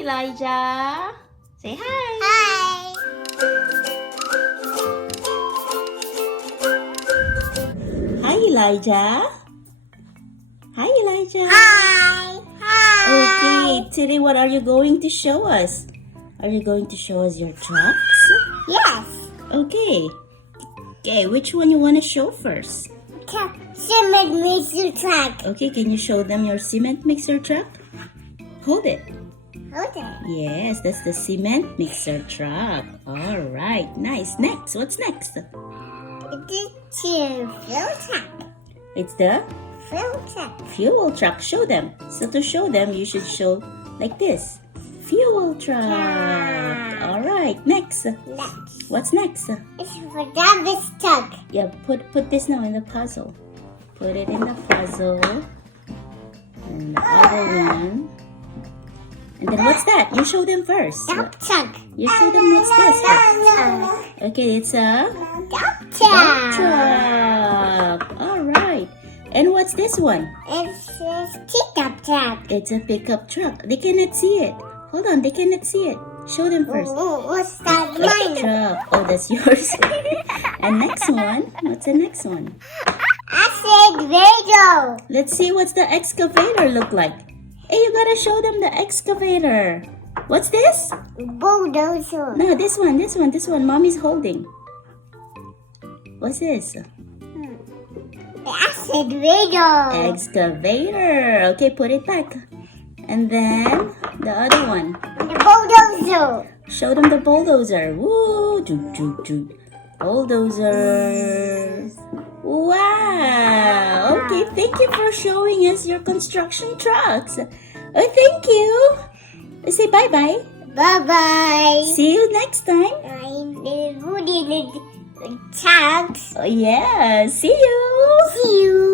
Elijah. Say hi. Hi. Hi, Elijah. Hi, Elijah. Hi. Hi. Okay, today what are you going to show us? Are you going to show us your trucks? Yes. Okay. Okay, which one you want to show first? Cement mixer truck. Okay, can you show them your cement mixer truck? Hold it. Hold it. Yes, that's the cement mixer truck. All right, nice. Next, what's next? It is your fuel truck. It's the Fuel truck. fuel truck. Show them. So to show them, you should show like this. Fuel truck. Yeah. All right, next. Next. What's next? It's for garbage truck. Yeah, put this now in the puzzle. Put it in the puzzle. And the other one. And then what's that? You show them first. Dump truck. You show them what's this. Okay, it's a Dump dump truck. truck. All right. And what's this one? It's a pickup truck. It's a pickup truck. They cannot see it. Hold on, they cannot see it. Show them first. What's that? Pickup Mine. truck. Oh, that's yours. And next one. What's the next one? I said radio. Let's see what's the excavator look like. Hey, you gotta show them the excavator. What's this? Bulldozer. No, this one. Mommy's holding. What's this? I said radio. Excavator. Okay, put it back. And then the other one. The bulldozer. Show them the bulldozer. Woo! Doot, doot, doot. Bulldozer. Wow. Okay, thank you for showing us your construction trucks. Oh, thank you. Say bye-bye. Bye-bye. See you next time. I'm the Woody the trucks. Oh, yeah. See you. See you.